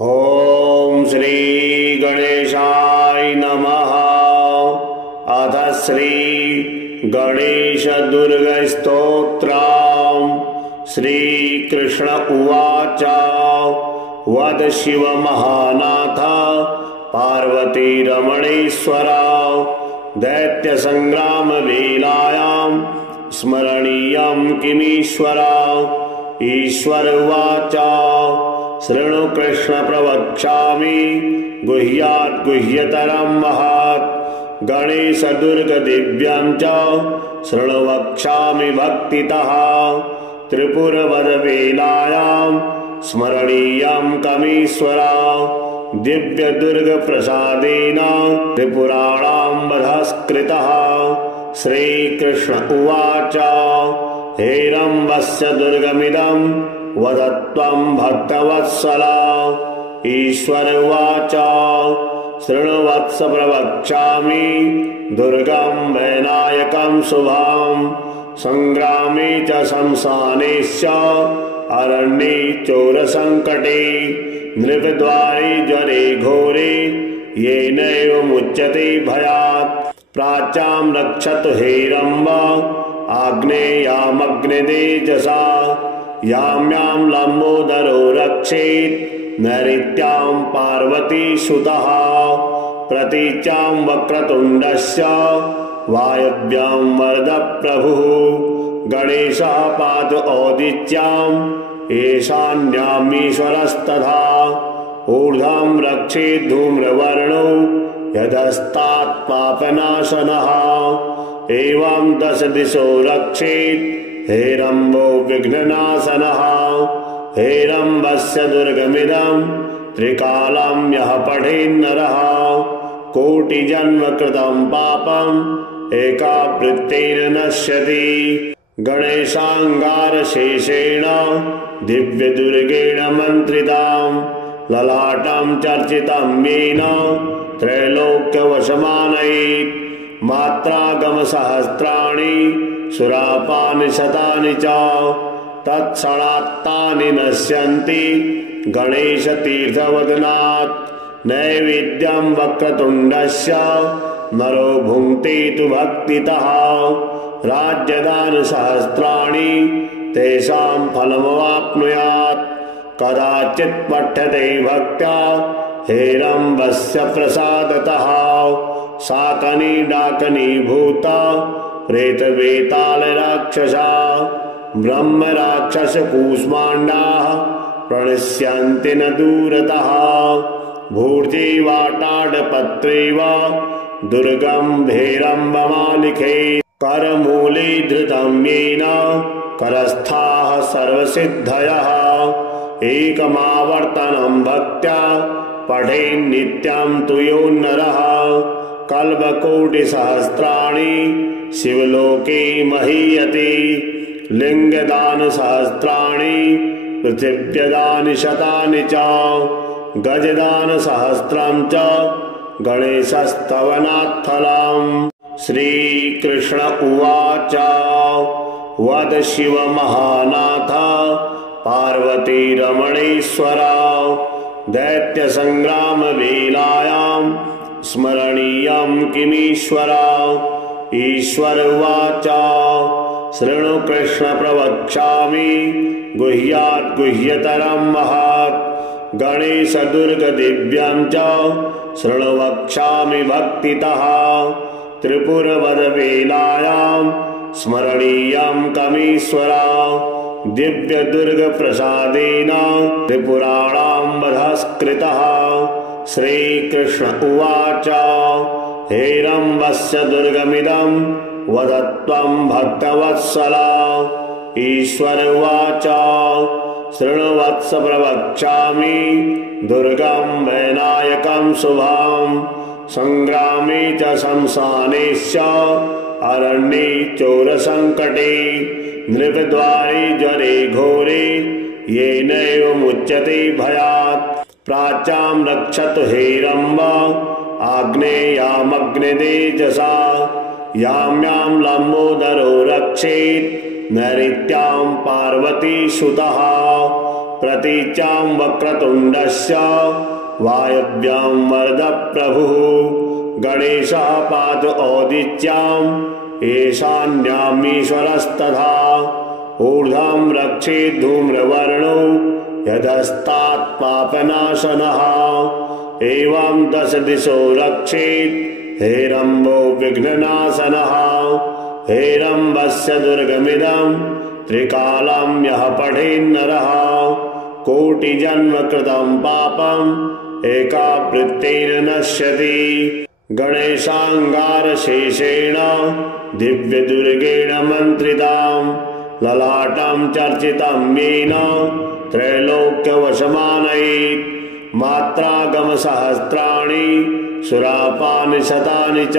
ओम श्री गणेशाय नमः। अथ श्री गणेश दुर्ग स्तोत्रम्। श्रीकृष्ण उवाच। वद शिव महानाथ पार्वती रमणेश्वर दैत्य संग्राम वेलायां स्मरणीयं किमीश्वर। ईश्वर उवाच। शृणु कृष्ण प्रवक्ष्यामि गुह्यात् गुह्यतरं महत्। गणेश दुर्ग दिव्यं च शृणु वक्ष्यामि भक्तितः। त्रिपुरवद वेलायां स्मरणीयं कमीश्वर। दिव्य दुर्ग प्रसादेन त्रिपुराणां वधस्कृतः। श्रीकृष्ण उवाच। हेरम्बस्य दुर्गमिदं वदत्वं भक्तवत्सला। ईश्वर उवाच। शृणु वत्स प्रवक्ष्यामि दुर्गं वैनायकं शुभं। संग्रामे च शमशानेश्च अरण्ये चोरसङ्कटे नृपद्वारे ज्वरे घोरे येनैव मुच्यते भयात्। प्राच्यां रक्षतु हेरम्ब आग्नेयामग्नितेजसा। यां यां लम्बोदरो रक्षेत् नैऋत्यां पार्वती सुतः। प्रतीच्यां वक्रतुण्डस्य वायव्यां वरद प्रभुः। गणेशः पातु औदिच्यां ईशान्यामीश्वरस्तथा। ऊर्ध्वं रक्षेत् धूम्रवर्णो यदस्तात् पापनाशनः। एवं दश दिशो रक्षेत् हेरम्बो विघ्ननाशनः। हेरम्बस्य दुर्गमिदं त्रिकालं यः पठेन्नरः कोटिजन्म कृतं पापम् एकावृत्तेन नश्यति। गणेशाङ्गारशेषेण दिव्यदुर्गेण मन्त्रितां ललाटं चर्चितं येन त्रैलोक्यवशमानयेत्। मात्रागमसहस्राणि सुरापानि शतानि च तत्क्षणात्तानि नश्यन्ति गणेशतीर्थवदनात्। नैवेद्यं वक्रतुण्डस्य नरो भुङ्क्ते तु भक्तितः। राज्यदानसहस्राणि तेषां फलमवाप्नुयात्। कदाचित् पठ्यते भक्त्या हेरम्बस्य प्रसादतः। शाकनी डाकनी भूता प्रेतवेताल राक्षसा ब्रह्म राक्षस कूष्माण्डाः प्रणश्यन्ति न दूरतः। भूर्जेवाटाडपत्रेव दुर्गं हेरम्बमालिखे। करमूले धृतं येन करस्थाः सर्वसिद्धयः। एकमावर्तनं भक्त्या पठेन्नित्यं तु यो नरः। कल्पकोटिसहस्राणि शिवलोके महीयते। लिङ्गदानसहस्राणि पृथिव्यदानि शतानि च। गजदानसहस्रं च गणेशस्तवनात्फलम्। श्रीकृष्ण उवाच। वद शिव महानाथ पार्वती रमणेश्वर दैत्य संग्राम वेलायां स्मरणीयं किमीश्वर। ईश्वर उवाच। शृणु कृष्ण प्रवक्ष्यामि गुह्यात् गुह्यतरं महत्। गणेश दुर्ग दिव्यं च शृणु वक्ष्यामि भक्तितः। त्रिपुरवद वेलायां स्मरणीयं कमीश्वर। दिव्य दुर्ग प्रसादेन त्रिपुराणां वधस्कृतः। श्रीकृष्ण उवाच। हेरम्बस्य दुर्गमिदं वदत्वं भक्तवत्सला। ईश्वर उवाच। शृणु वत्स प्रवक्ष्यामि दुर्गं वैनायकं शुभं। संग्रामे च शमशानेश्च अरण्ये चोरसङ्कटे नृपद्वारे ज्वरे घोरे येनैव मुच्यते भयात्। प्राच्यां रक्षतु हेरम्ब आग्नेयामग्नितेजसा। यां यां लम्बोदरो रक्षेत् नैऋत्यां पार्वती सुतः। प्रतीच्यां वक्रतुण्डस्य वायव्यां वरद प्रभुः गणेशः पात औदिच्यां ईशान्यामीश्वरस्तथा ऊर्ध्वं रक्षेत् धूम्रवर्णो यदस्तात् पापनाशनः एवं दश दिशो रक्षेत् हेरम्बो विघ्ननाशनः हेरम्बस्य दुर्गमिदं त्रिकालं यः पठेन्नरः कोटिजन्म कृतं पापम् एकावृत्तेन नश्यति गणेशाङ्गारशेषेण दिव्यदुर्गेण मन्त्रितां ललाटं चर्चितं येन त्रैलोक्यवशमानयेत् मात्रागमसहस्राणि सुरापानि शतानि च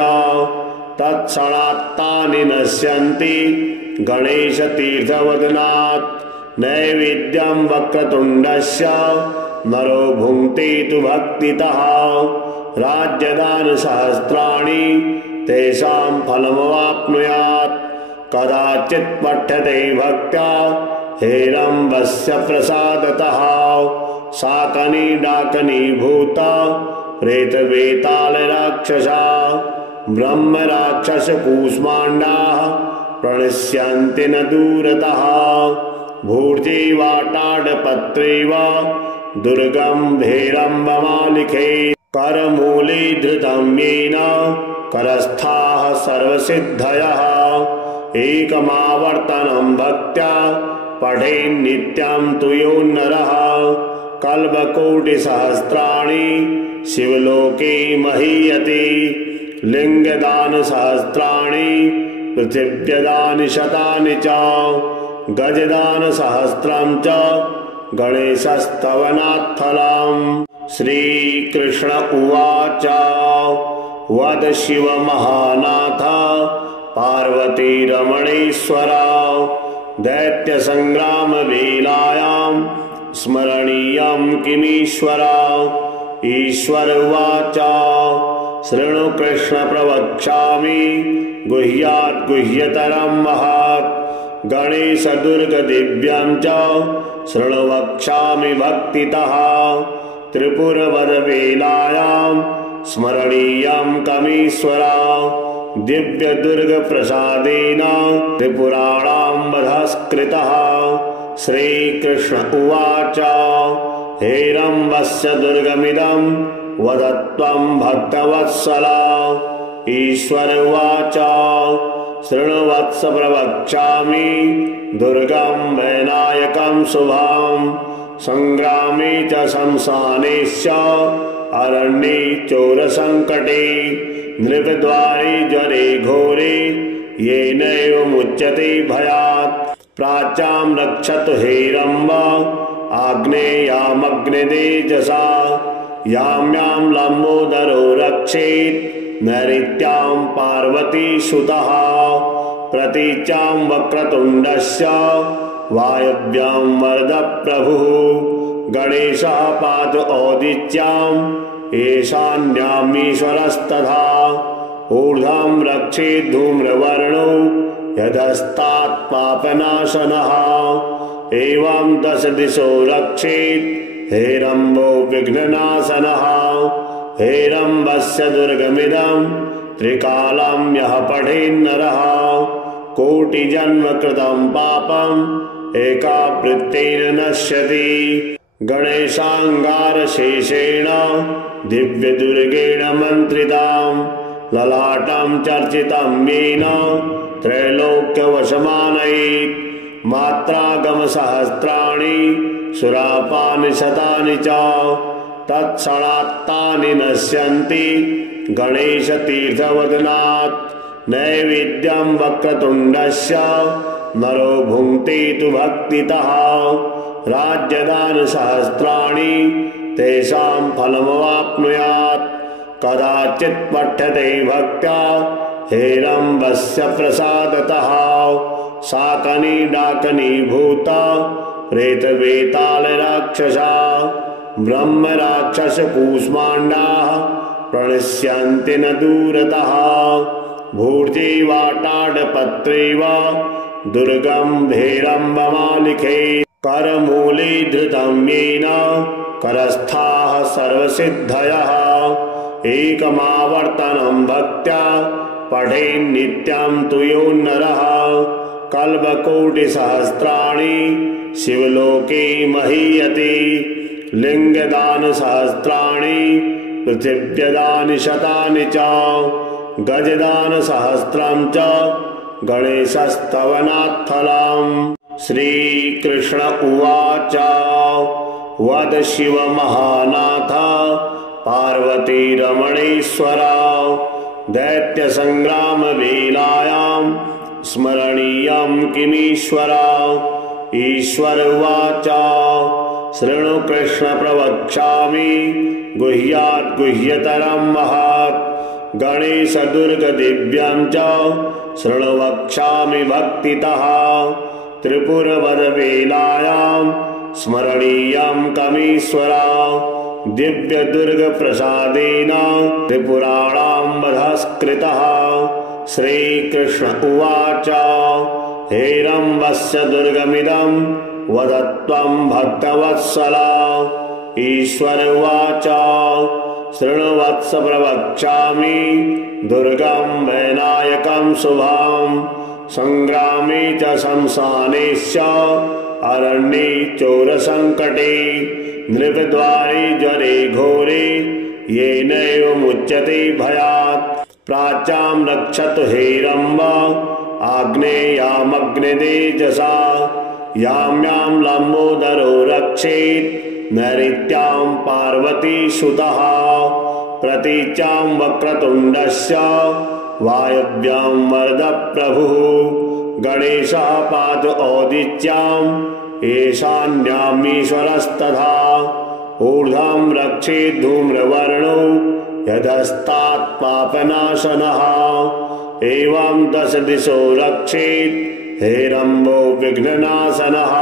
तत्क्षणात्तानि नश्यन्ति गणेशतीर्थवदनात् नैवेद्यं वक्रतुण्डस्य नरो भुङ्क्ते तु भक्तितः राज्यदानसहस्राणि तेषां फलमवाप्नुयात् कदाचित् पठ्यते भक्त्या हेरम्बस्य प्रसादतः शाकनी डाकनी भूता प्रेतवेतालराक्षसा ब्रह्मराक्षसकूष्माण्डाः प्रणश्यन्ति न दूरतः भूर्जीवाटाडपत्रेव दुर्गं हेरम्बमालिखे करमूले धृतं येन करस्थाः सर्वसिद्धयः एकमावर्तनं भक्त्या पठेन्नित्यं तु यो नरः कल्पकोटिसहस्राणि शिवलोके महीयते लिङ्गदानसहस्राणि पृथिव्यदानि शतानि च गजदानसहस्रं च गणेशस्तवनात् फलम् श्रीकृष्ण उवाच वद शिव महानाथ पार्वती रमणेश्वर दैत्यसङ्ग्रामवेलायां स्मरणीयं किमीश्वर ईश्वर उवाच शृणु कृष्ण प्रवक्ष्यामि गुह्यात् गुह्यतरं महत् गणेश दुर्ग दिव्यं च शृणु वक्ष्यामि भक्तितः त्रिपुरवरवेलायां स्मरणीयं कमीश्वर दिव्य दुर्ग प्रसादेन त्रिपुराणां वधस्कृतः श्रीकृष्ण उवाच हेरम्बस्य दुर्गमिदं वदत्वं भक्तवत्सल ईश्वर उवाच शृणु वत्स प्रवक्ष्यामि दुर्गं वैनायकं शुभं संग्रामे च शमशानेश्च अरण्ये चोरसङ्कटे नृपद्वारे ज्वरे घोरे येनैव मुच्यते भयात् प्राच्यां रक्षतु हेरम्ब आग्नेयामग्नितेजसा यां यां लम्बोदरो रक्षेत् नैऋत्यां पार्वतीसुतः प्रतीच्यां वक्रतुण्डस्य वायव्यां वरद प्रभुः गणेशः पात औदिच्यां ईशान्यामीश्वरस्तथा ऊर्ध्वं रक्षेत् धूम्रवर्णो यदस्तात् पापनाशनः एवं दश दिशो रक्षेत् हेरम्बो विघ्ननाशनः हेरम्बस्य दुर्गमिदं त्रिकालं यः पठेन्नरः कोटिजन्म कृतं पापम् एकावृत्तेन नश्यति गणेशाङ्गारशेषेण दिव्यदुर्गेण मन्त्रितां ललाटं चर्चितं येन त्रैलोक्यवशमानयेत् मात्रागमसहस्राणि सुरापानि शतानि च तत्क्षणात्तानि नश्यन्ति गणेशतीर्थवदनात् नैवेद्यं वक्रतुण्डस्य नरो भुङ्क्ते तु भक्तितः राज्यदानसहस्राणि तेषां फलमवाप्नुयात् कदाचित् पठ्यते भक्त्या हेरम्बस्य प्रसादतः शाकनी डाकनी भूता प्रेतवेतालराक्षसा ब्रह्मराक्षसकूष्माण्डाः प्रणश्यन्ति न दूरतः भूर्जीवाटाडपत्रेव दुर्गं हेरम्बमालिखे करमूले धृतं येन करस्थाः सर्वसिद्धयः एकमावर्तनं भक्त्या पठेन् नित्यं तु यो नरः कल्पकोटिसहस्राणि शिवलोके महीयते लिङ्गदानसहस्राणि पृथिव्यदानि शतानि च गजदानसहस्रं च गणेशस्तवनात् फलम्। श्रीकृष्ण उवाच वद शिव महानाथ पार्वतीरमणेश्वर दैत्यसङ्ग्रामवेलायां स्मरणीयं किमीश्वर। ईश्वर उवाच शृणु कृष्ण प्रवक्ष्यामि गुह्यात् गुह्यतरं महत् गणेश दुर्ग दिव्यं च शृणु वक्ष्यामि भक्तितः त्रिपुरवरवेलायां स्मरणीयं कमीश्वर दिव्य दुर्ग प्रसादेन त्रिपुराणां वधस्कृतः। श्रीकृष्ण उवाच हेरम्बस्य दुर्गमिदं वदत्वं भक्तवत्सल। ईश्वर उवाच शृणु वत्स प्रवक्ष्यामि दुर्गं वैनायकं शुभं संग्रामे च शमशानेश्च अरण्ये चोरसङ्कटे नृपद्वारे ज्वरे घोरे येनैव मुच्यते भयात् प्राच्यां रक्षतु हेरम्ब आग्नेयामग्नितेजसा यां यां लम्बोदरो रक्षेत् नैऋत्यां पार्वतीसुतः प्रतीच्यां वक्रतुण्डस्य वायव्यां वरदप्रभुः गणेशः पातु औदिच्यां ईशान्यामीश्वरस्तथा ऊर्ध्वं रक्षेत् धूम्रवर्णो यदस्तात् पापनाशनः एवं दश दिशो रक्षेत् हेरम्बो विघ्ननाशनः।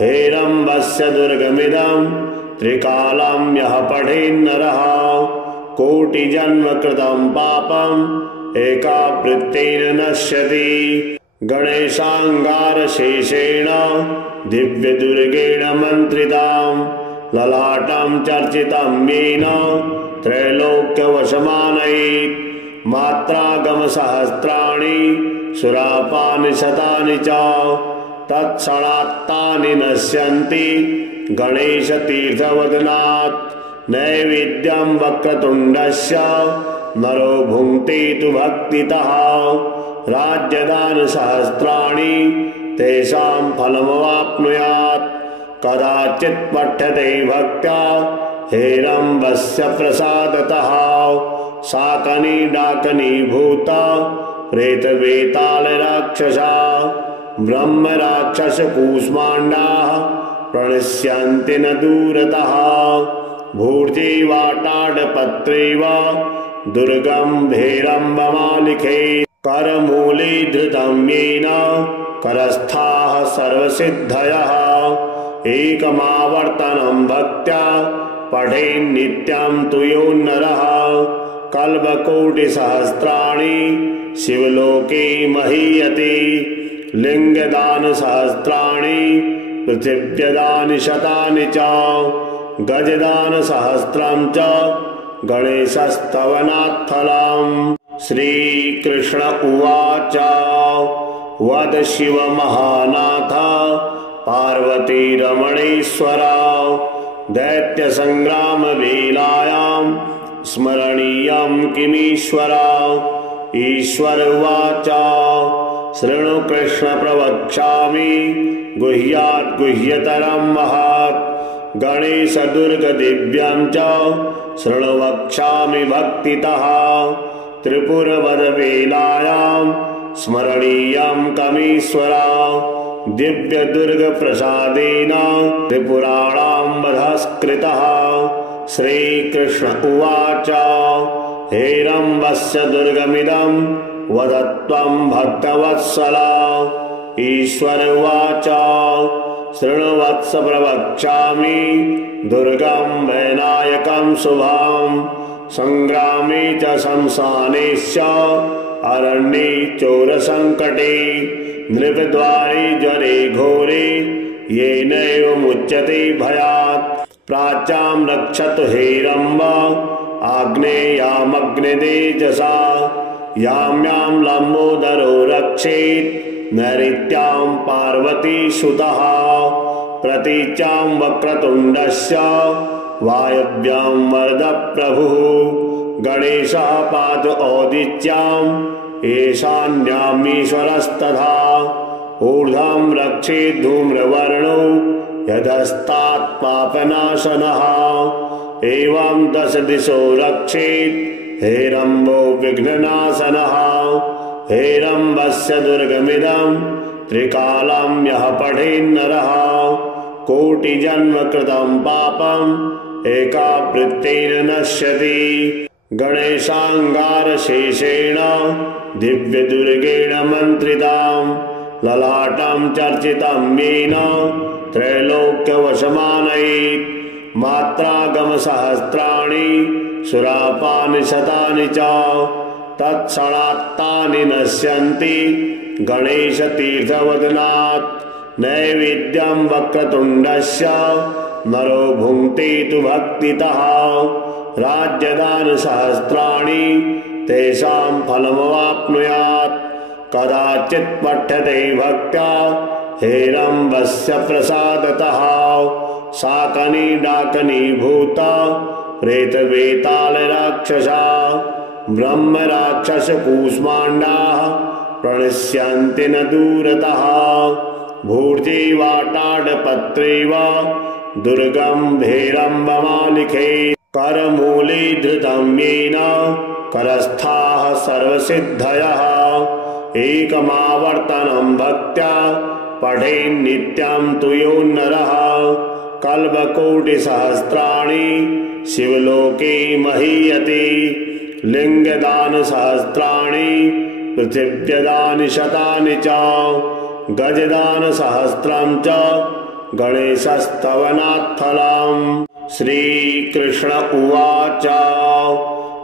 हेरम्बस्य दुर्गमिदं त्रिकालं यः पठेन्नरः कोटिजन्म कृतं पापम् एकावृत्तेन नश्यति। गणेशाङ्गारशेषेण दिव्यदुर्गेण मन्त्रितां ललाटं चर्चितं येन त्रैलोक्यवशमानयेत् मात्रागमसहस्राणि सुरापानि शतानि च तत्क्षणात्तानि नश्यन्ति गणेशतीर्थवदनात्। नैवेद्यं वक्रतुण्डस्य नरो भुङ्क्ते तु भक्तितः राज्यदानसहस्राणि तेषां फलमवाप्नुयात् कदाचित् पठ्यते भक्त्या हेरम्बस्य प्रसादतः शाकनी डाकनी भूता प्रेतवेतालराक्षसा ब्रह्मराक्षसकूष्माण्डाः प्रणश्यन्ति न दूरतः भूर्जीवाटाडपत्रेव दुर्गं हेरम्बमालिके करमूले धृतं येन करस्थाः सर्वसिद्धयः एकमावर्तनं भक्त्या पठेन् नित्यं तु यो नरः कल्पकोटिसहस्राणि शिवलोके महीयते लिङ्गदानसहस्राणि पृथिव्यदानि शतानि च गजदानसहस्रं च गणेशस्तवनात् फलम्। श्रीकृष्ण उवाच वद शिव महानाथ पार्वतीरमणेश्वर दैत्यसङ्ग्रामवेलायां स्मरणीयं किमीश्वर। ईश्वर उवाच शृणु कृष्ण प्रवक्ष्यामि गुह्यात् गुह्यतरं महत् गणेश दुर्ग दिव्यं च शृणु वक्ष्यामि भक्तितः त्रिपुरवरवेलायां स्मरणीयं कमीश्वर दिव्य दुर्ग प्रसादेन त्रिपुराणां वधस्कृतः। श्रीकृष्ण उवाच हेरम्बस्य दुर्गमिदं वदत्वं भक्तवत्सल। ईश्वर उवाच शृणु वत्स प्रवक्ष्यामि दुर्गं वैनायकं शुभं संग्रामे च शमशानेश्च अरण्ये चोरसङ्कटे नृपद्वारे ज्वरे घोरे येनैव मुच्यते भयात्। प्राच्यां रक्षतु हेरम्ब आग्नेयामग्नितेजसा यां यां लम्बोदरो रक्षेत् नैऋत्यां पार्वतीसुतः। प्रतीच्यां वक्रतुण्डस्य वायव्यां वरदप्रभुः गणेशः पातु औदिच्याम् ईशान्यामीश्वरस्तथा। ऊर्ध्वं रक्षेत् धूम्रवर्णो यदस्तात् पापनाशनः। एवं 10 दिशो रक्षेत् हेरम्बो विघ्ननाशनः। हेरम्बस्य दुर्गमिदं त्रिकालं यः पठेन्नरः कोटिजन्म कृतं पापम् एकावृत्तेन नश्यति। गणेशाङ्गारशेषेण दिव्यदुर्गेण मन्त्रितां ललाटं चर्चितं येन त्रैलोक्यवशमानयेत्। मात्रागमसहस्राणि सुरापानि शतानि च तत्क्षणात्तानि नश्यन्ति गणेशतीर्थवदनात्। नैवेद्यं वक्रतुण्डस्य नरो भुङ्क्ते तु भक्तितः। राज्यदानसहस्राणि तेषां फलमवाप्नुयात्। कदाचित् पठ्यते भक्त्या हेरम्बस्य प्रसादतः। शाकनी डाकनी भूता प्रेतवेतालराक्षसा ब्रह्मराक्षसकूष्माण्डाः प्रणश्यन्ति न दूरतः। भूर्जीवाटाडपत्रेव दुर्गं हेरम्बमालिखे करमूले धृतं येन करस्थाः सर्वसिद्धयः। एकमावर्तनं भक्त्या पठेन्नित्यं तु यो नरः कल्पकोटिसहस्राणि शिवलोके महीयते। लिङ्गदानसहस्राणि पृथिव्यदानि शतानि च गजदानसहस्रं च गणेशस्तवनात् फलम्। श्रीकृष्ण उवाच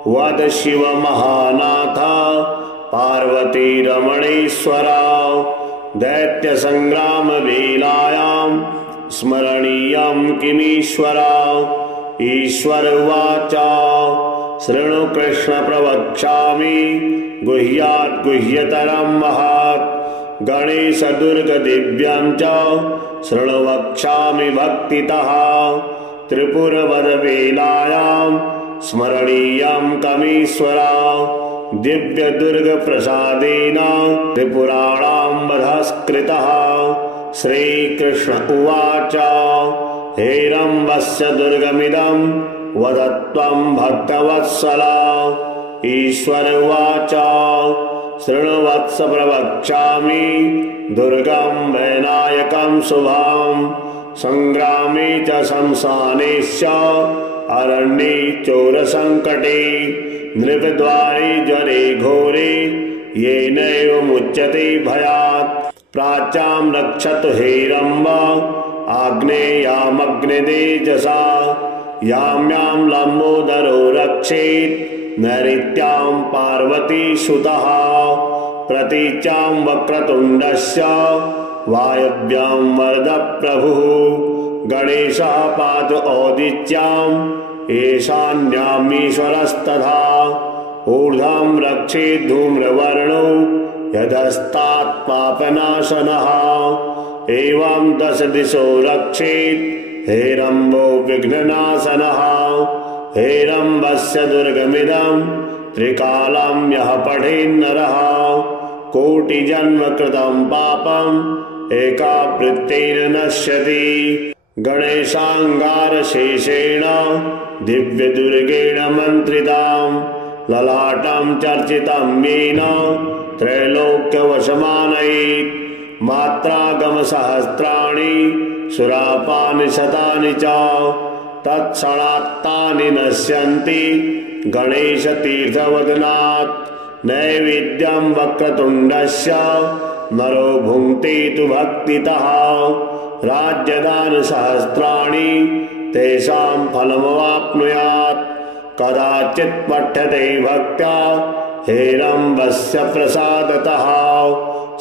वद शिव महानाथ पार्वती रमणेश्वर दैत्यसङ्ग्रामवेलायां स्मरणीयं किमीश्वर। ईश्वर उवाच शृणु कृष्ण प्रवक्ष्यामि गुह्यात् गुह्यतरं महत्। गणेश दुर्ग दिव्यं च शृणु वक्ष्यामि भक्तितः। त्रिपुरवरवेलायां स्मरणीयं कमीश्वर। दिव्य दुर्ग प्रसादेन त्रिपुराणां वधस्कृतः। श्रीकृष्ण उवाच हेरम्बस्य दुर्गमिदं वदत्वं भक्तवत्सल। ईश्वर उवाच शृणु वत्स प्रवक्ष्यामि दुर्गं वैनायकं शुभं। संग्रामे च शमशानेश्च अरण्ये चोरसङ्कटे नृपद्वारे ज्वरे घोरे येनैव मुच्यते भयात्। प्राच्यां रक्षतु हेरम्ब आग्नेयामग्नितेजसा यां यां लम्बोदरो रक्षेत् नैऋत्यां पार्वतीसुतः। प्रतीच्यां वक्रतुण्डस्य वायव्यां वरदप्रभुः गणेशः पातु औदिच्याम् ईशान्यामीश्वरस्तथा। ऊर्ध्वं रक्षेत् धूम्रवर्णो यदस्तात् पापनाशनः। एवं 10 दिशो रक्षेत् हेरम्बो विघ्ननाशनः। हेरम्बस्य दुर्गमिदं त्रिकालं यः पठेन्नरः कोटिजन्म कृतं पापम् एकावृत्तेन नश्यति। गणेशाङ्गारशेषेण दिव्यदुर्गेण मन्त्रितां ललाटं चर्चितं येन त्रैलोक्यवशमानयेत्। मात्रागमसहस्राणि सुरापानि शतानि च तत्क्षणात्तानि नश्यन्ति गणेशतीर्थवदनात्। नैवेद्यं वक्रतुण्डस्य नरो भुङ्क्ते तु भक्तितः। राज्यदानसहस्राणि तेषां फलमवाप्नुयात्। कदाचित् पठ्यते भक्त्या हेरम्बस्य प्रसादतः।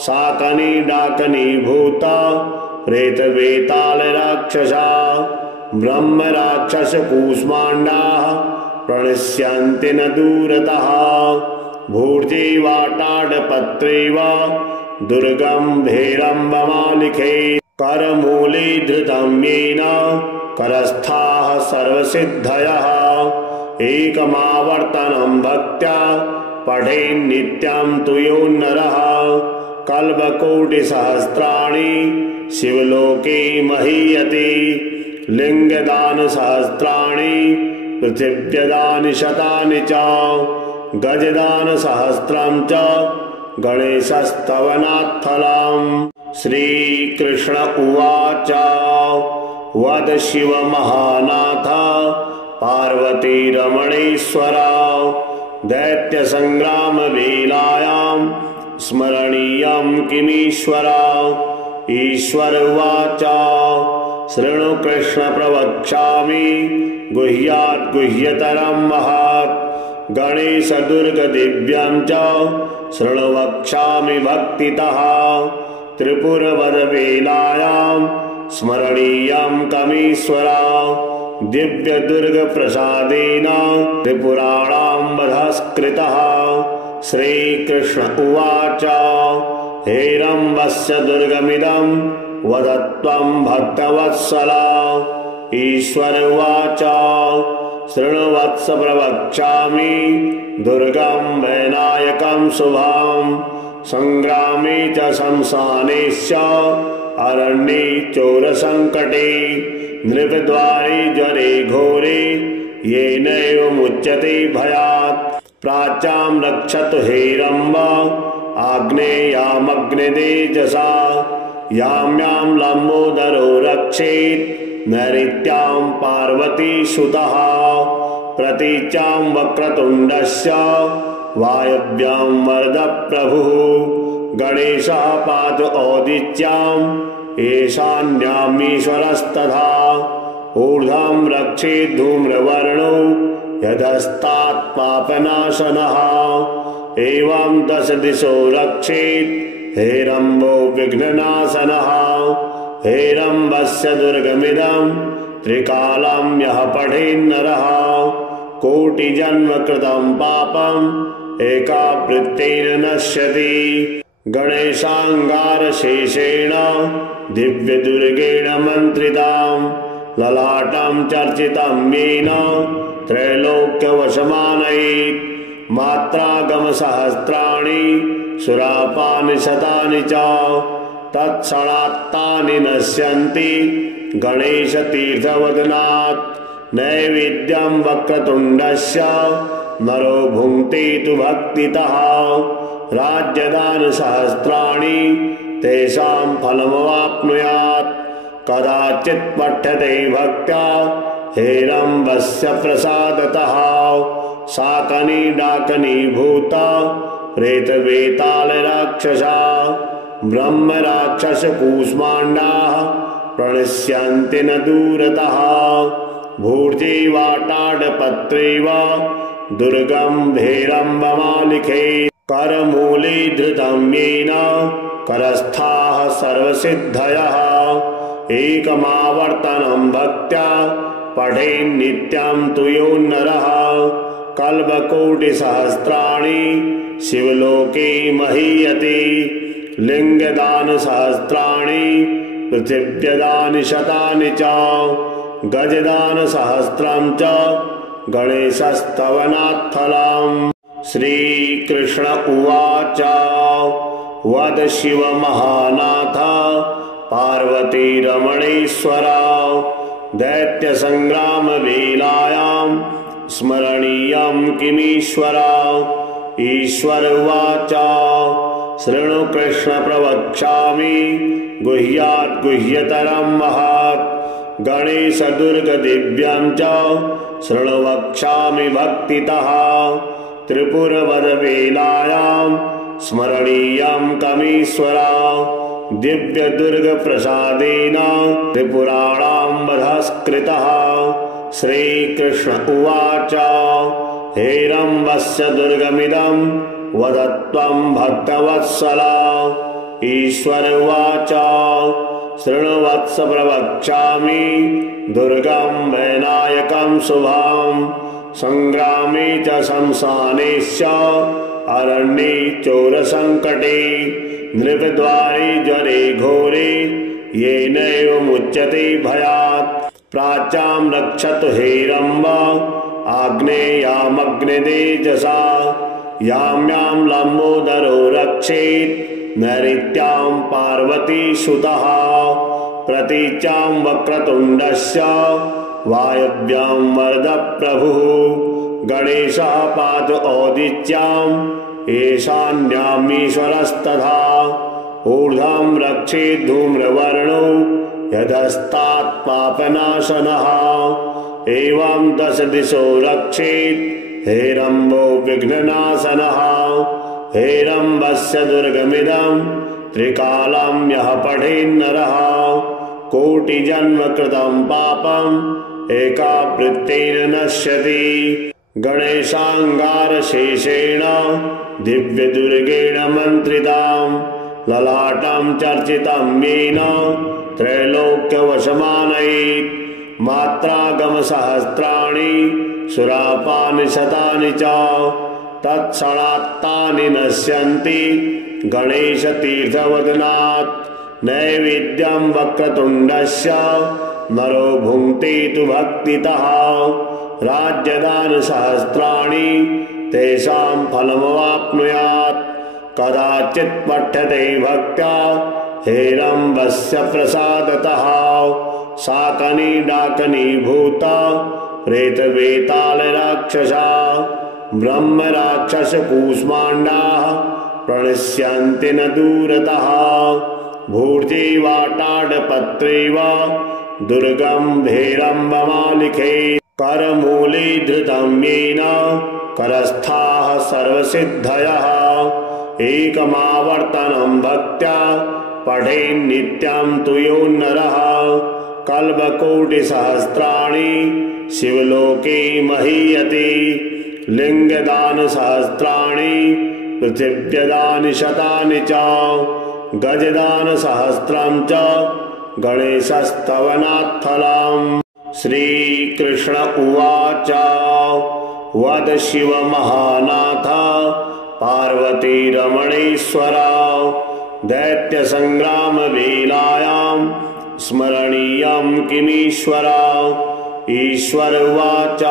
शाकनी डाकनी भूता प्रेतवेतालराक्षसा ब्रह्मराक्षसकूष्माण्डाः प्रणश्यन्ति न दूरतः भूर्जीवाटाडपत्रेव दुर्गं भैरम्बमालिके करमूले धृतं येन करस्थाः सर्वसिद्धयः एकमावर्तनं भक्त्या पठेन्नित्यं तु यो नरः कल्पकोटिसहस्राणि शिवलोके महीयते लिङ्गदानसहस्राणि पृथिव्यदानि शतानि च गजदानसहस्रं च गणेशस्तवनात्फलम् श्रीकृष्ण उवाच वद शिव महानाथ पार्वती रमणेश्वर दैत्यसङ्ग्रामवेलायां स्मरणीयं किमीश्वर ईश्वर उवाच शृणु कृष्ण प्रवक्ष्यामि गुह्यात् गुह्यतरं महत् गणेश दुर्ग दिव्यं च शृणु वक्ष्यामि भक्तितः त्रिपुरवरवेलायां स्मरणीयं कमीश्वर दिव्य दुर्ग प्रसादेन त्रिपुराणां वधस्कृतः श्रीकृष्ण उवाच हेरम्बस्य दुर्गमिदं वदत्वं भक्तवत्सल ईश्वर उवाच शृणु वत्स प्रवक्ष्यामि दुर्गं वैनायकं शुभं संग्रामे च शंसानेश्च अरण्ये चोरसङ्कटे नृपद्वारे ज्वरे घोरे येनैव मुच्यते भयात् प्राच्यां रक्षतु हेरम्ब आग्नेयामग्नितेजसा यां यां लम्बोदरो रक्षेत् नैऋत्यां पार्वतीसुतः प्रतीच्यां वक्रतुण्डस्य वायव्यां वरदप्रभुः गणेशः पातु औदिच्यां ईशान्यामीश्वरस्तथा ऊर्ध्वं रक्षेत् धूम्रवर्णो यदस्तात् पापनाशनः एवं दश दिशो रक्षेत् हेरम्बो विघ्ननाशनः हेरम्बस्य दुर्गमिदं त्रिकालं यः पठेन्नरः कोटिजन्म कृतं पापम् एकावृत्तेन नश्यति गणेशाङ्गारशेषेण दिव्यदुर्गेण मन्त्रितां ललाटं चर्चितं येन त्रैलोक्यवशमानयेत् मात्रागमसहस्राणि सुरापानि शतानि च तत्क्षणात्तानि नश्यन्ति गणेशतीर्थवदनात् नैवेद्यं वक्रतुण्डस्य नरो भुङ्क्ते तु भक्तितः राज्यदानसहस्राणि तेषां फलमवाप्नुयात् कदाचित् पठ्यते भक्त्या हेरम्बस्य प्रसादतः शाकनी डाकनी भूता प्रेतवेतालराक्षसा ब्रह्मराक्षसकूष्माण्डाः प्रणश्यन्ति न दूरतः भूर्जीवाटाडपत्रेव दुर्गं भैरम्बमालिके करमूले धृतं येन करस्थाः सर्वसिद्धयः एकमावर्तनं भक्त्या पठेन्नित्यं तु यो नरः कल्पकोटिसहस्राणि शिवलोके महीयते लिङ्गदानसहस्राणि पृथिव्यदानि शतानि च गजदानसहस्रं च गणेशस्तवनात्फलम् श्रीकृष्ण उवाच वद शिव महानाथ पार्वती रमणेश्वर दैत्यसङ्ग्रामवेलायां स्मरणीयं किमीश्वर ईश्वर उवाच शृणु कृष्ण प्रवक्ष्यामि गुह्यात् गुह्यतरं महत् गणेश दुर्ग दिव्यं च शृणु वक्ष्यामि भक्तितः त्रिपुरवरवेलायां स्मरणीयं कमीश्वर दिव्य दुर्ग प्रसादेन त्रिपुराणां वधस्कृतः श्रीकृष्ण उवाच हेरम्बस्य दुर्गमिदं वदत्वं भक्तवत्सल ईश्वर उवाच शृण्वत्स प्रवक्ष्यामि दुर्गं वैनायकं शुभं संग्रामे च शमशाने च अरण्ये चोरसङ्कटे नृपद्वारे ज्वरे घोरे येनैव मुच्यते भयात् प्राच्यां रक्षतु हेरम्ब आग्नेयामग्नितेजसा यां यां लम्बोदरो रक्षेत् नैऋत्यां पार्वती सुतः प्रतीच्यां वक्रतुण्डस्य वायव्यां वरदप्रभुः गणेशः पातु औदिच्याम् ईशान्यामीश्वरस्तथा ऊर्ध्वं रक्षेत् धूम्रवर्णो यदस्तात् पापनाशनः एवं 10 दिशो रक्षेत् हेरम्बो विघ्ननाशनः हेरम्बस्य दुर्गमिदं त्रिकालं यः पठेन्नरः कोटिजन्म कृतं पापम् एकावृत्तेन नश्यति गणेशाङ्गारशेषेण दिव्यदुर्गेण मन्त्रितां ललाटं चर्चितं येन त्रैलोक्यवशमानयेत् मात्रागमसहस्राणि सुरापानि शतानि च तत्क्षणात्तानि नश्यन्ति गणेशतीर्थवदनात् नैवेद्यं वक्रतुण्डस्य नरो भुङ्क्ते तु भक्तितः राज्यदानसहस्राणि तेषां फलमवाप्नुयात् कदाचित् पठ्यते भक्त्या हेरम्बस्य प्रसादतः शाकनी डाकनी भूता प्रेतवेतालराक्षसा ब्रह्मराक्षसकूष्माण्डाः प्रणश्यन्ति न दूरतः भूर्जीवाटाडपत्रेव दुर्गं हेरम्बमालिके करमूले धृतं येन करस्थाः सर्वसिद्धयः एकमावर्तनं भक्त्या पठेन्नित्यं तु यो नरः कल्पकोटिसहस्राणि शिवलोके महीयते लिङ्गदानसहस्राणि पृथिव्यदानि शतानि च गजदानसहस्रं च गणेशस्तवनात् फलम् श्रीकृष्ण उवाच वद शिव महानाथ पार्वती रमणेश्वर दैत्यसंग्राम वेलायां स्मरणीयं किमीश्वर ईश्वर उवाच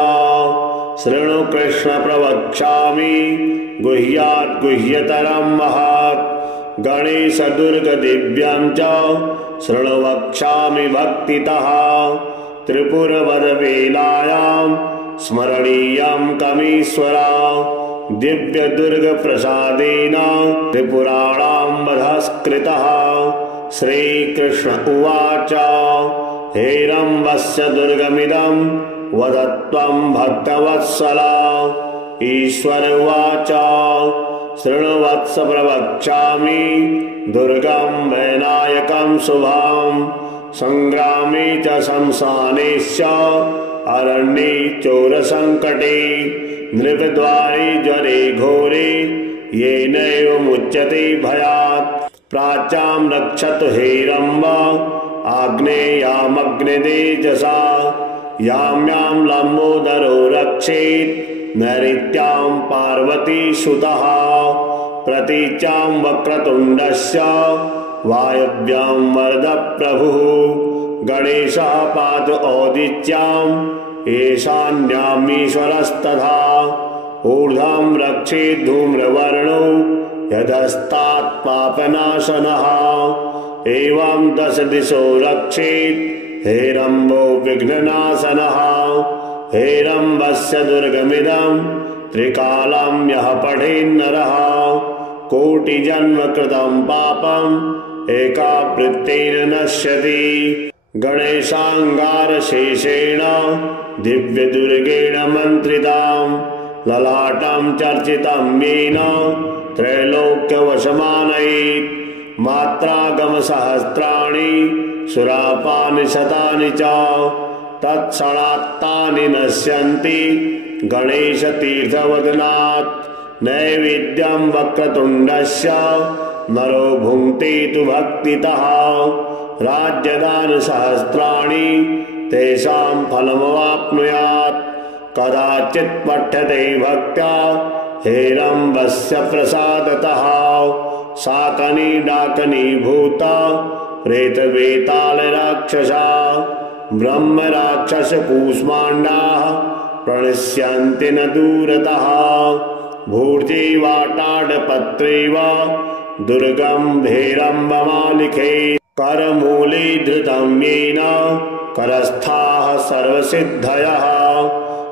शृणु कृष्ण प्रवक्ष्यामि गुह्यात् गुह्यतरं महत् गणेश दुर्ग दिव्यं च शृणु वक्ष्यामि भक्तितः त्रिपुरवद वेलायां स्मरणीयं कमीश्वर दिव्य दुर्ग प्रसादेन त्रिपुराणां वधस्कृतः श्रीकृष्ण उवाच हेरम्बस्य दुर्गमिदं वदत्वं भक्तवत्सल ईश्वर उवाच शृण्वत्स प्रवक्ष्यामि दुर्गं वैनायकं शुभं संग्रामे च शमशाने च अरण्ये चोरसङ्कटे नृपद्वारे ज्वरे घोरे येनैव मुच्यते भयात् प्राच्यां रक्षतु हेरम्ब आग्नेयामग्नितेजसा यां यां लम्बोदरो रक्षेत् नैऋत्यां पार्वती सुतः प्रतीच्यां वक्रतुण्डस्य वायव्यां वरदप्रभुः गणेशः पातु औदिच्याम् ईशान्यामीश्वरस्तथा ऊर्ध्वं रक्षेत् धूम्रवर्णो यदस्तात् पापनाशनः एवं 10 दिशो रक्षेत् हेरम्बो विघ्ननाशनः हेरम्बस्य दुर्गमिदं त्रिकालं यः पठेन्नरः कोटिजन्म कृतं पापम् एकावृत्तेन नश्यति गणेशाङ्गारशेषेण दिव्यदुर्गेण मन्त्रितां ललाटं चर्चितं येन त्रैलोक्यवशमानयेत् मात्रागमसहस्राणि सुरापानि शतानि च तत्क्षणात्तानि नश्यन्ति गणेशतीर्थवदनात् नैवेद्यं वक्रतुण्डस्य नरो भुङ्क्ते तु भक्तितः राज्यदानसहस्राणि तेषां फलमवाप्नुयात्। कदाचित् पठ्यते भक्त्या हेरम्बस्य प्रसादतः शाकनी डाकनी भूता प्रेतवेतालराक्षसा ब्रह्म राक्षस कूष्माण्डाः प्रणश्यन्ति न दूरतः। भूर्जीवाटाडपत्रेव दुर्गम्भीरम्बमालिके करमूले धृतं येन करस्थाः सर्वसिद्धयः।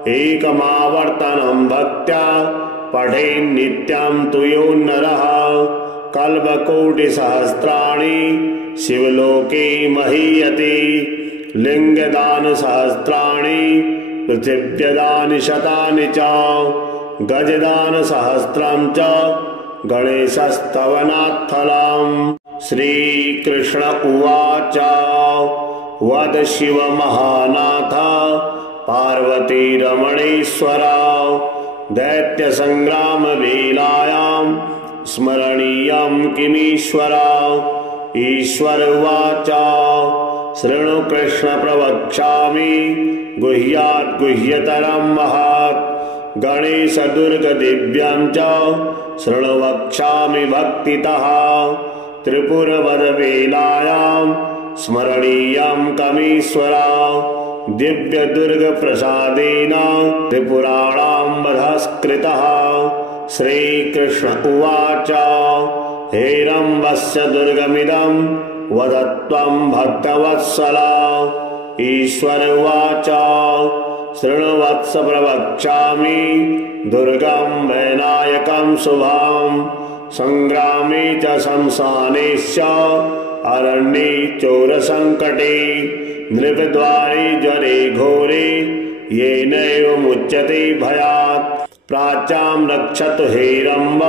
एकमावर्तनं भक्त्या पठेन्नित्यं तु यो नरः कल्पकोटिसहस्राणि शिवलोके महीयते। लिङ्गदानसहस्राणि पृथिव्यदानि शतानि च गजदानसहस्रं च गणेशस्तवनात्फलम्। श्रीकृष्ण उवाच वद शिव महानाथ पार्वती रमणेश्वर दैत्यसंग्राम वेलायां स्मरणीयं किमीश्वर। ईश्वर उवाच शृणु कृष्ण प्रवक्ष्यामि गुह्यात् गुह्यतरं महत्। गणेश दुर्ग दिव्यं च शृणु वक्ष्यामि भक्तितः। त्रिपुरवद वेलायां स्मरणीयं कमीश्वर। दिव्य दुर्ग प्रसादेन त्रिपुराणां वधस्कृतः। श्रीकृष्ण उवाच हेरम्बस्य दुर्गमिदं वदत्वं भक्तवत्सल। ईश्वर उवाच शृणु वत्स प्रवक्ष्यामि दुर्गं वैनायकं शुभं। संग्रामे च शंसानेश्च अरण्ये चोरसङ्कटे नृपद्वारे ज्वरे घोरे येनैव मुच्यते भयात्। प्राच्यां रक्षतु हेरम्ब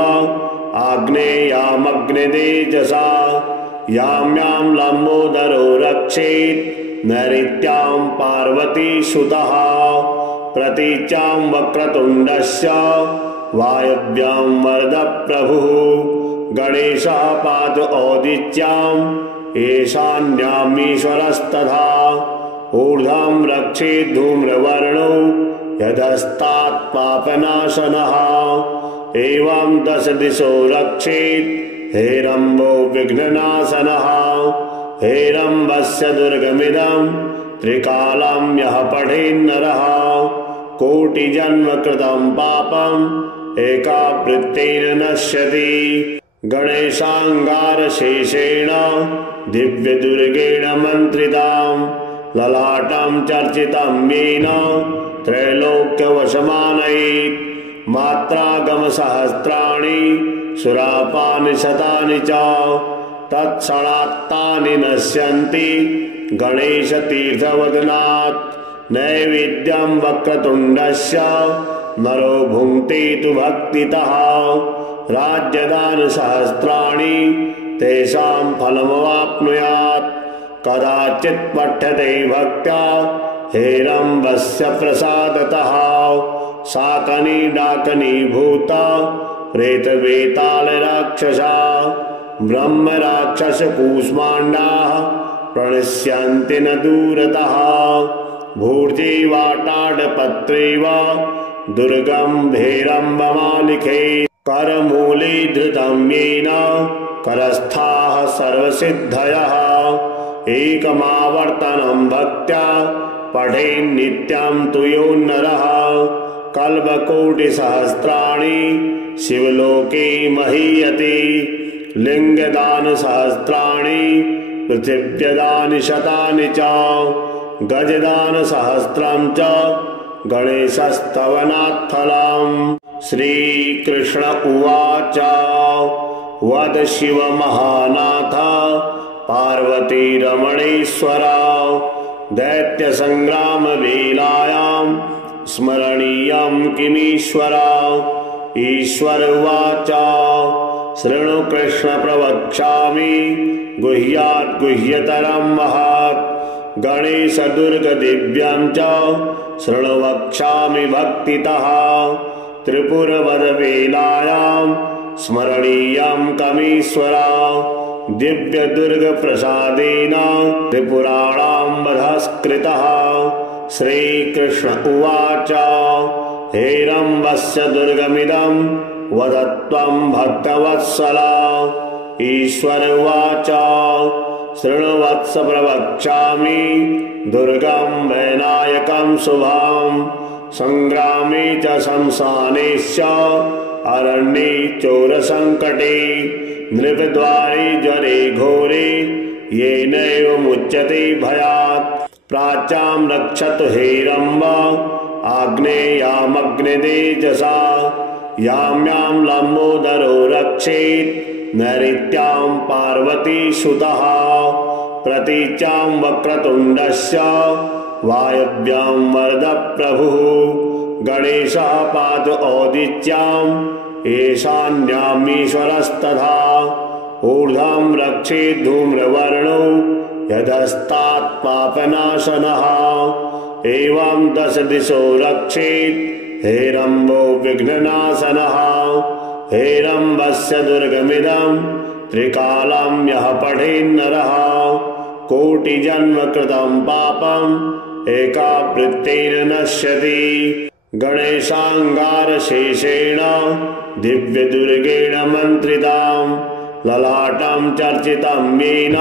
आग्नेयामग्नितेजसा यां यां लम्बोदरो रक्षेत् नैऋत्यां पार्वतीसुतः। प्रतीच्यां वक्रतुण्डस्य वायव्यां वरदप्रभुः। गणेशः पातु औदिच्यां ईशान्यामीश्वरस्तथा। ऊर्ध्वं रक्षेत् धूम्रवर्णो यदस्तात् पापनाशनः। एवं 10 दिशो रक्षेत् हेरम्बो विघ्ननाशनः। हेरम्बस्य दुर्गमिदं त्रिकालं यः पठेन्नरः कोटिजन्म कृतं पापम् एकावृत्तेन नश्यति। गणेशाङ्गारशेषेण दिव्यदुर्गेण मन्त्रितां ललाटं चर्चितं येन त्रैलोक्यवशमानयेत्। मात्रागमसहस्राणि सुरापानि शतानि च तत्क्षणात्तानि नश्यन्ति गणेशतीर्थवदनात्। नैवेद्यं वक्रतुण्डस्य नरो भुङ्क्ते तु भक्तितः। राज्यदानसहस्राणि तेषां फलमवाप्नुयात्। कदाचित् पठ्यते भक्त्या हेरम्बस्य प्रसादतः शाकनी डाकनी भूता प्रेतवेतालराक्षसा ब्रह्म राक्षस कूष्माण्डाः प्रणश्यन्ति न दूरतः। भूर्जीवाटाडपत्रेव दुर्गम्भीरम्बमालिके करमूले धृतं येन करस्थाः सर्वसिद्धयः। एकमावर्तनं भक्त्या पठेन्नित्यं तु यो नरः कल्पकोटिसहस्राणि शिवलोके महीयते। लिङ्गदानसहस्राणि पृथिव्यदानि शतानि च गजदानसहस्रं च गणेशस्तवनात्फलम्। श्रीकृष्ण उवाच वद शिव महानाथ पार्वती रमणेश्वर दैत्यसंग्राम वेलायां स्मरणीयं किमीश्वर। ईश्वर उवाच शृणु कृष्ण प्रवक्ष्यामि गुह्यात् गुह्यतरं महत्। गणेश दुर्ग दिव्यं च शृणु वक्ष्यामि भक्तितः। त्रिपुरवद वेलायां स्मरणीयं कमीश्वर। दिव्यदुर्गप्रसादेन त्रिपुराणां वधस्कृतः। श्रीकृष्ण उवाच हेरम्बस्य दुर्गमिदं वद त्वं भक्तवत्सल। ईश्वर उवाच शृण्वत्स प्रवक्ष्यामि दुर्गं वैनायकं शुभं। संग्रामे च शंसाने च अरण्ये चोरसङ्कटे नृपद्वारे ज्वरे घोरे येनैव मुच्यते भयात्। प्राच्यां रक्षतु हेरम्ब आग्नेयामग्नितेजसा। यां यां लम्बोदरो रक्षेत् नैऋत्यां पार्वतीसुतः। प्रतीच्यां वक्रतुण्डस्य वायव्यां वरदप्रभुः। गणेशः पातु औदिच्यां ईशान्यामीश्वरस्तथा। ऊर्ध्वं रक्षेत् धूम्रवर्णो यदस्तात् पापनाशनः। एवं 10 दिशो रक्षेत् हेरम्बो विघ्ननाशनः। हेरम्बस्य दुर्गमिदं त्रिकालं यः पठेन्नरः कोटिजन्म कृतं पापम् एकावृत्तेन नश्यति। गणेशाङ्गारशेषेण दिव्यदुर्गेण मन्त्रितां ललाटं चर्चितं येन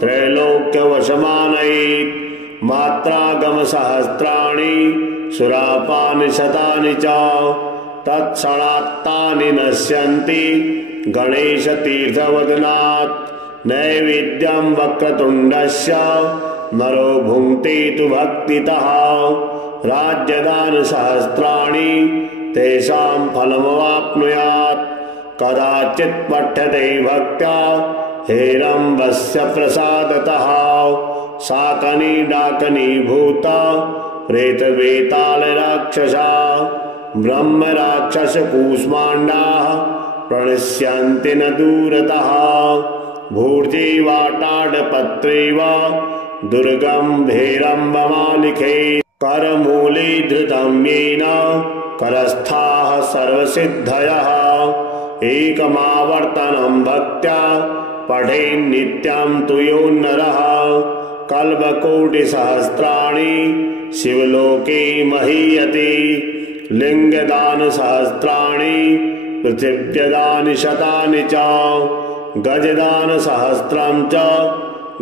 त्रैलोक्यवशमानयेत्। मात्रागमसहस्राणि सुरापानि शतानि च तत्क्षणात्तानि नश्यन्ति गणेशतीर्थवदनात्। नैवेद्यं वक्रतुण्डस्य नरो भुङ्क्ते तु भक्तितः। राज्यदानसहस्राणि तेषां फलमवाप्नुयात्। कदाचित् पठ्यते भक्त्या हेरम्बस्य प्रसादतः। शाकनी डाकनी भूता प्रेतवेतालराक्षसा ब्रह्मराक्षसकूष्माण्डाः प्रणश्यन्ति न दूरतः। भूर्जीवाटाडपत्रेव दुर्गं हेरम्बमालिखे। करमूले धृतं येन करस्थाः सर्वसिद्धयः। एकमावर्तनं भक्त्या पठेन्नित्यं तु यो नरः। कल्पकोटिसहस्राणि शिवलोके महीयते। लिङ्गदानसहस्राणि पृथिव्यदानि शतानि च। गजदानसहस्रं च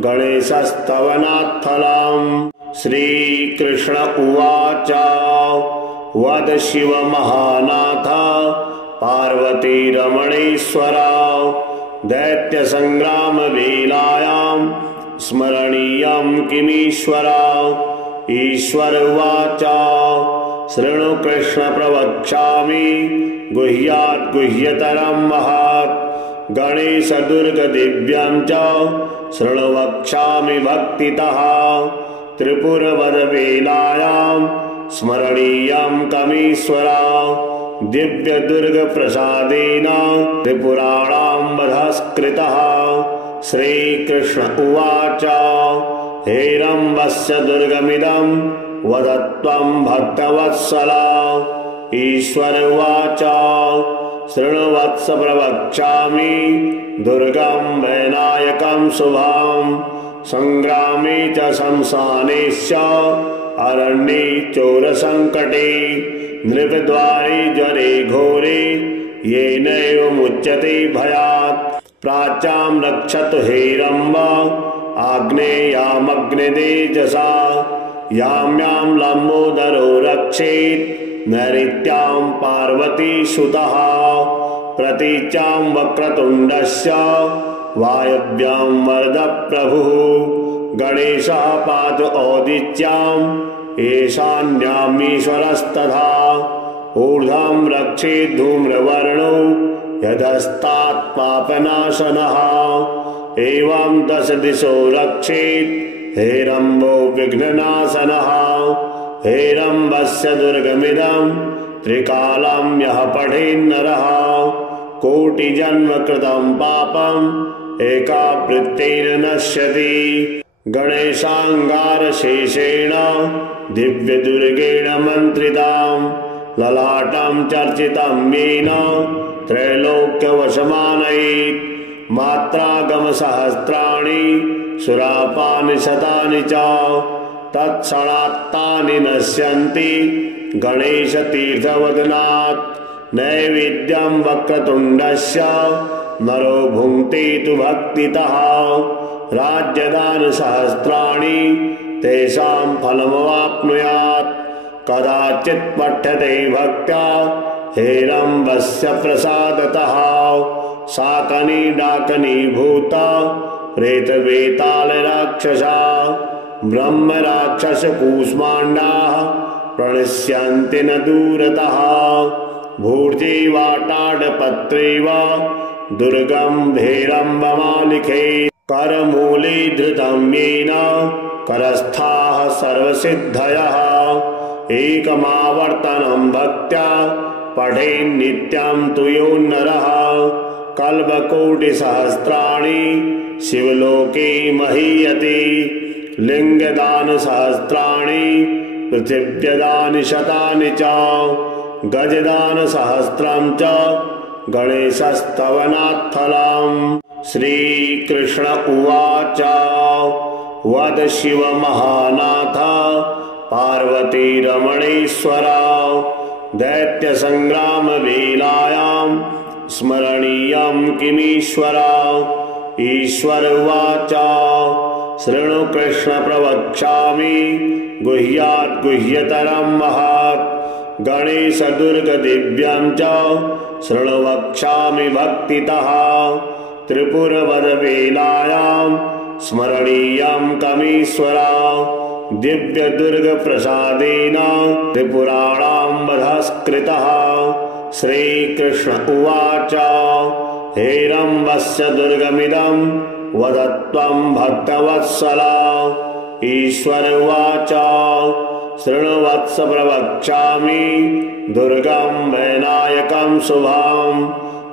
गणेशस्तवनात्फलम्। श्रीकृष्ण उवाच वद शिव महानाथ पार्वती रमणेश्वर। दैत्यसङ्ग्रामवेलायां स्मरणीयं किमीश्वर। ईश्वर उवाच शृणु कृष्ण प्रवक्ष्यामि गुह्यात् गुह्यतरं महत्। गणेश दुर्ग दिव्यं च शृणु वक्ष्यामि भक्तितः। त्रिपुरवदवेलायां स्मरणीयं कमीश्वर। दिव्यदुर्गप्रसादेन त्रिपुराणां वधस्कृतः। श्रीकृष्ण उवाच हेरम्बस्य दुर्गमिदं वद त्वं भक्तवत्सल। ईश्वर उवाच शृण्वत्स प्रवक्ष्यामि दुर्गं वैनायकं शुभं। संग्रामे च शंसाने च अरण्ये चोरसङ्कटे नृपद्वारे ज्वरे घोरे येनैव मुच्यते भयात्। प्राच्यां रक्षतु हेरम्ब आग्नेयामग्नितेजसा। यां यां लम्बोदरो रक्षेत् नैऋत्यां पार्वतीसुतः। प्रतीच्यां वक्रतुण्डस्य वायव्यां वरदप्रभुः। गणेशः पातु औदिच्यां ईशान्यामीश्वरस्तथा। ऊर्ध्वं रक्षेत् धूम्रवर्णो यदस्तात् पापनाशनः। एवं 10 दिशो रक्षेत् हेरम्बो विघ्ननाशनः। हेरम्बस्य दुर्गमिदं त्रिकालं यः पठेन्नरः कोटिजन्म कृतं पापम् एकावृत्तेन नश्यति। गणेशाङ्गारशेषेण दिव्यदुर्गेण मन्त्रितां ललाटं चर्चितं येन त्रैलोक्यवशमानयेत्। मात्रागमसहस्राणि सुरापानि शतानि च तत्क्षणात्तानि नश्यन्ति गणेशतीर्थवदनात् नैवेद्यं वक्रतुण्डस्य नरो भुङ्क्ते तु भक्तितः राज्यदानसहस्राणि तेषां फलमवाप्नुयात् कदाचित् पठ्यते भक्त्या हेरम्बस्य प्रसादतः शाकनी डाकनी भूता प्रेतवेतालराक्षसा ब्रह्मराक्षसकूष्माण्डाः प्रणश्यन्ति न दूरतः भूर्जीवाटाडपत्रेव दुर्गम्भीरम्बमालिके करमूले धृतं येन करस्थाः सर्वसिद्धयः एकमावर्तनं भक्त्या पठेन्नित्यं तु यो नरः कल्पकोटिसहस्राणि शिवलोके महीयते लिङ्गदानसहस्राणि पृथिव्यदानि शतानि च गजदानसहस्रं च गणेशस्तवनात् फलम्। श्रीकृष्ण उवाच वद शिव महानाथ पार्वती रमणेश्वर दैत्य संग्राम वेलायां स्मरणीयं किमीश्वर ईश्वर उवाच शृणु कृष्ण प्रवक्ष्यामि गुह्यात् गुह्यतरं महत् गणेश दुर्ग दिव्यं च शृणु वक्ष्यामि भक्तितः त्रिपुरवद वेलायां स्मरणीयं कमीश्वर दिव्य दुर्ग प्रसादेन त्रिपुराणां वधस्कृतः। श्रीकृष्ण उवाच हेरम्बस्य दुर्गमिदं वदत्वं भक्तवत्सला ईश्वर उवाच शृणु वत्स प्रवक्ष्यामि दुर्गं वैनायकं शुभं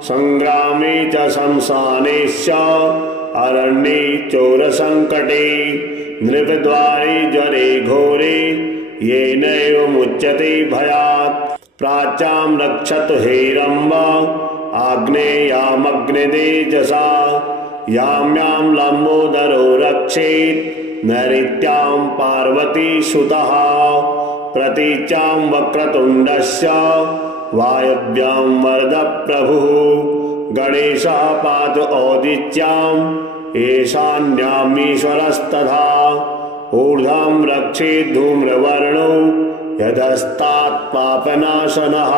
संग्रामे च शमशानेश्च अरण्ये चोरसङ्कटे नृपद्वारे ज्वरे घोरे येनैव मुच्यते भयात् प्राच्यां रक्षतु हेरम्ब आग्नेयामग्नितेजसा यां यां लम्बोदरो रक्षेत् नैऋत्यां पार्वतीसुतः प्रतीच्यां वक्रतुण्डस्य वायव्यां वरदप्रभुः गणेशः पातु औदिच्यां ईशान्यामीश्वरस्तथा ऊर्ध्वं रक्षेत् धूम्रवर्णो यदस्तात् पापनाशनः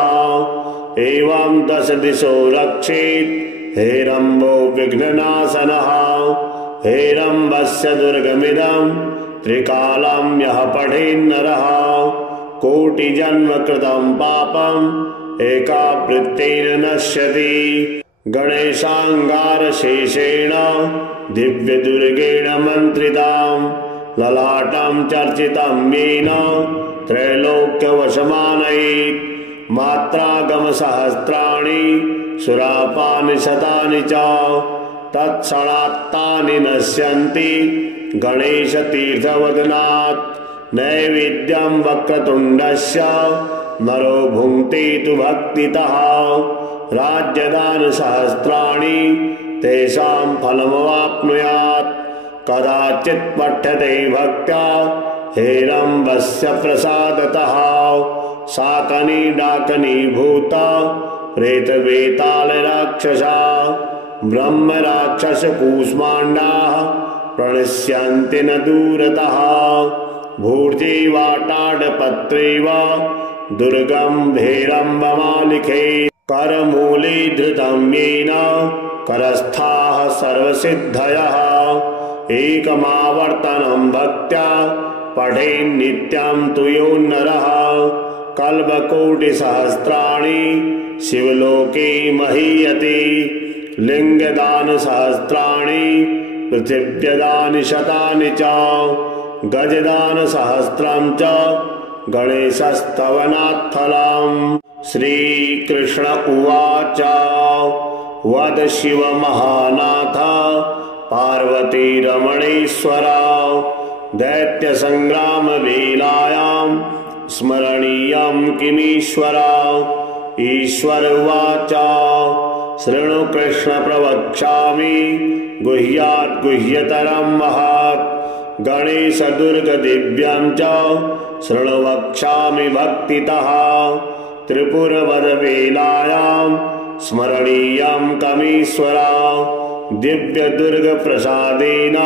एवं दश दिशो रक्षेत् हेरम्बो विघ्ननाशनः हेरम्बस्य दुर्गमिदं त्रिकालं यः पठेन्नरः कोटिजन्म कृतं पापम् एकावृत्तेन नश्यति गणेशाङ्गारशेषेण दिव्यदुर्गेण मन्त्रितां ललाटं चर्चितं येन त्रैलोक्यवशमानयेत् मात्रागमसहस्राणि सुरापानि शतानि च तत्क्षणात्तानि नश्यन्ति गणेशतीर्थवदनात् नैवेद्यं वक्रतुण्डस्य नरो भुङ्क्ते तु भक्तितः राज्यदानसहस्राणि तेषां फलमवाप्नुयात् कदाचित् पठ्यते भक्त्या हेरम्बस्य प्रसादतः शाकनी डाकनी भूता प्रेतवेतालराक्षसा ब्रह्मराक्षसकूष्माण्डाः प्रणश्यन्ति न दूरतः भूर्जीवाटाडपत्रेव दुर्गम्भीरम्बमालिके करमूले धृतं येन करस्थाः सर्वसिद्धयः एकमावर्तनं भक्त्या पठेन्नित्यं तु यो नरः कल्पकोटिसहस्राणि शिवलोके महीयते लिङ्गदानसहस्राणि पृथिव्यदानि शतानि च गजदानसहस्रं च गणेशस्तवनात् फलम्। श्रीकृष्ण उवाच वद शिव महानाथ पार्वती रमणेश्वर दैत्य संग्राम वेलायां स्मरणीयं किमीश्वर ईश्वर उवाच शृणु कृष्ण प्रवक्ष्यामि गुह्यात् गुह्यतरं महत् गणेश दुर्ग दिव्यं च शृणु वक्ष्यामि भक्तितः त्रिपुरवद वेलायां स्मरणीयं कमीश्वरा दिव्य दुर्ग प्रसादेन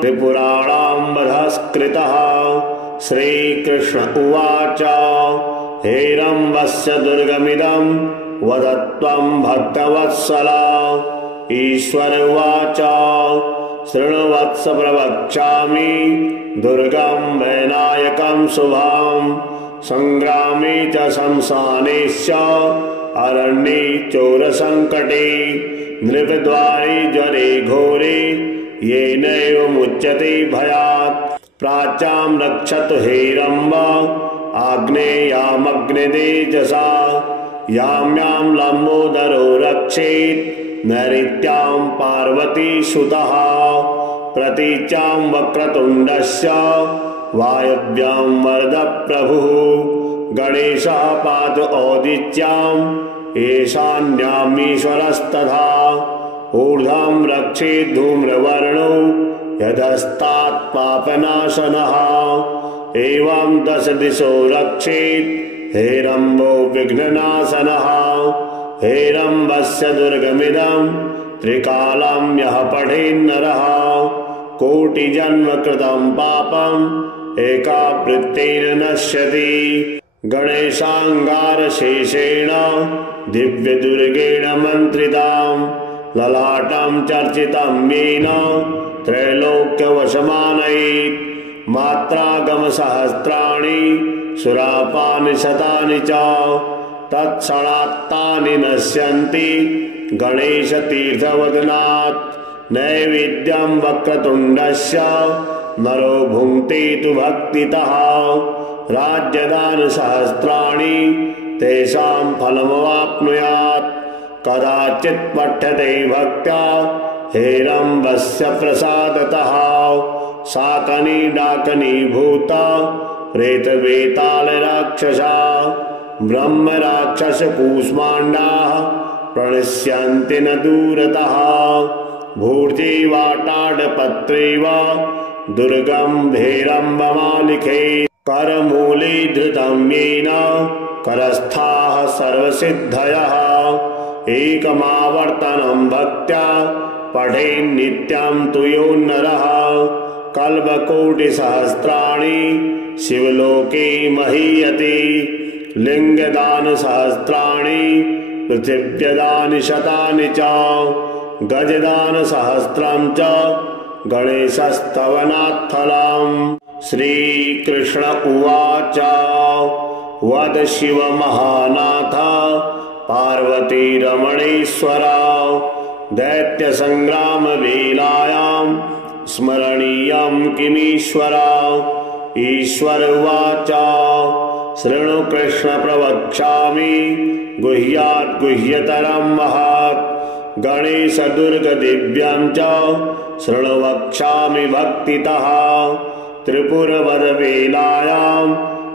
त्रिपुराणां वधस्कृतः श्रीकृष्ण उवाच हेरम्बस्य दुर्गमिदं वदत्वं भक्तवत्सला ईश्वर उवाच शृणुवत्स प्रवक्ष्यामि दुर्गं वैनायकं शुभं संग्रामे च शमशानेश्च अरण्ये चोरसङ्कटे नृपद्वारे ज्वरे घोरे येनैव मुच्यते भयात् प्राच्यां रक्षतु हेरम्ब आग्नेयामग्नितेजसा यां यां लम्बोदरो रक्षेत् नैऋत्यां पार्वतीसुतः प्रतीच्यां वक्रतुण्डस्य वायव्यां वरदप्रभुः गणेशः पातु औदिच्यां ईशान्यामीश्वरस्तथा ऊर्ध्वं रक्षेत् धूम्रवर्णो यदस्तात् पापनाशनः एवं 10 दिशो रक्षेत् हेरम्बो विघ्ननाशनः हेरम्बस्य दुर्गमिदं त्रिकालं यः पठेन्नरः कोटिजन्म कृतं पापम् एकावृत्तेन नश्यति गणेशाङ्गारशेषेण दिव्यदुर्गेण मन्त्रितां ललाटं चर्चितं येन त्रैलोक्यवशमानयेत् मात्रागमसहस्राणि सुरापानि शतानि च तत्क्षणात्तानि नश्यन्ति गणेशतीर्थवदनात् नैवेद्यं वक्रतुण्डस्य नरो भुङ्क्ते तु भक्तितः राज्यदानसहस्राणि तेषां फलमवाप्नुयात् कदाचित् पठ्यते भक्त्या हेरम्बस्य प्रसादतः शाकनी डाकनी भूता प्रेतवेतालराक्षसा ब्रह्मराक्षसकूष्माण्डाः प्रणश्यन्ति न दूरतः भूर्जीवाटाडपत्रेव दुर्गं हेरम्बमालिखे करमूले धृतं येन करस्थाः सर्वसिद्धयः एकमावर्तनं भक्त्या पठेन्नित्यं तु यो नरः कल्पकोटिसहस्राणि शिवलोके महीयते लिङ्गदानसहस्राणि पृथिव्यदानि शतानि च गजदानसहस्रं च गणेशस्तवनात्फलम् श्रीकृष्ण उवाच वद शिव महानाथ पार्वती रमणेश्वरा दैत्य संग्राम वेलायां स्मरणीयं किमीश्वरा ईश्वर उवाच शृणु कृष्ण प्रवक्ष्यामि गुह्यात् गुह्यतरं महत् गणेश दुर्ग दिव्यं च शृणु वक्ष्यामि भक्तितः त्रिपुरवद वेलायां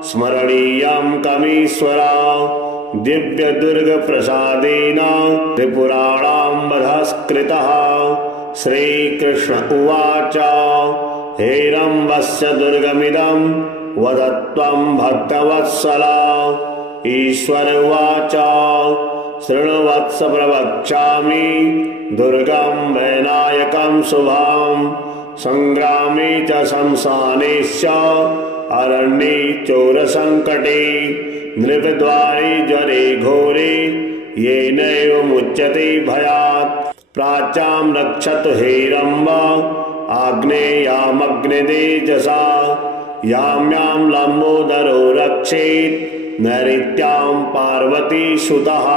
स्मरणीयं कमीश्वरा दिव्य दुर्ग प्रसादेन त्रिपुराणां वधस्कृतः श्रीकृष्ण उवाच हेरम्बस्य दुर्गमिदं वदत्वं भक्तवत्सला ईश्वर उवाच शृणुवत्स प्रवक्ष्यामि दुर्गं वैनायकं शुभं संग्रामे च शमशानेश्च अरण्ये चोरसङ्कटे नृपद्वारे ज्वरे घोरे येनैव मुच्यते भयात् प्राच्यां रक्षतु हेरम्ब आग्नेयामग्नितेजसा यां यां लम्बोदरो रक्षेत् नैऋत्यां पार्वतीसुतः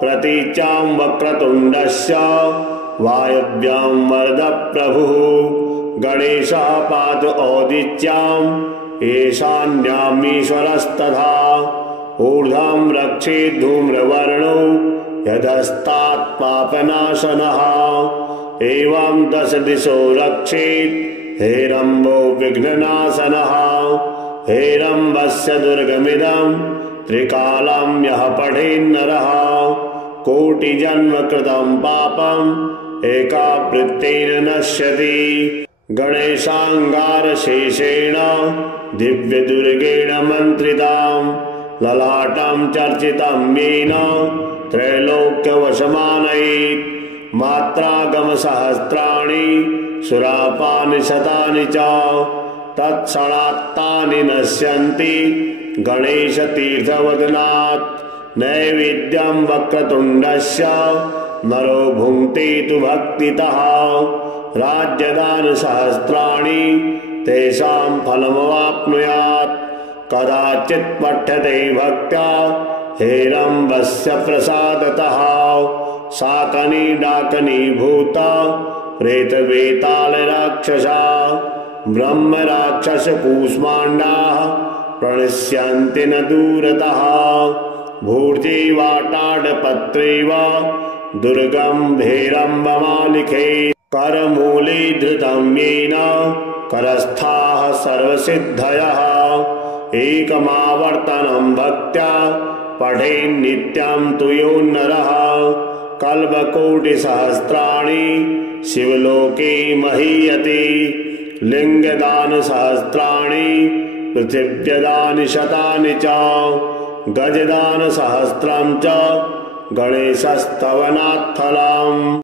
प्रतीच्यां वक्रतुण्डस्य वायव्यां वरदप्रभुः गणेशः पातु औदिच्यां ईशान्यामीश्वरस्तथा ऊर्ध्वं रक्षेत् धूम्रवर्णो यदस्तात् पापनाशनः एवं 10 दिशो रक्षेत् हेरम्बो विघ्ननाशनः हेरम्बस्य दुर्गमिदं त्रिकालं यः पठेन्नरः कोटिजन्म कृतं पापम् एकावृत्तेन नश्यति। गणेशाङ्गारशेषेण दिव्यदुर्गेण मन्त्रितां ललाटं चर्चितं येन त्रैलोक्यवशमानयेत्। मात्रागमसहस्राणि सुरापानि शतानि च तत्क्षणात्तानि नश्यन्ति गणेशतीर्थवदनात्। नैवेद्यं वक्रतुण्डस्य नरो भुङ्क्ते तु भक्तितः। राज्यदानसहस्राणि तेषां फलमवाप्नुयात्। कदाचित् पठ्यते भक्त्या हेरम्बस्य प्रसादतः। शाकनी डाकनी भूत प्रेतवेतालराक्षसा ब्रह्मराक्षसकूष्माण्डाः प्रणश्यन्ति न दूरतः। भूर्जीवाटाडपत्रेव दुर्गम्भीरम्बमालिके करमूले धृतं येन करस्थाः सर्वसिद्धयः। एकमावर्तनं भक्त्या पठेन्नित्यं तु यो नरः। कल्पकोटिसहस्राणि शिवलोके महीयते। लिङ्गदानसहस्राणि पृथिव्यदानि शतानि च गजदानसहस्रं च गणेशस्तवनात् फलम्।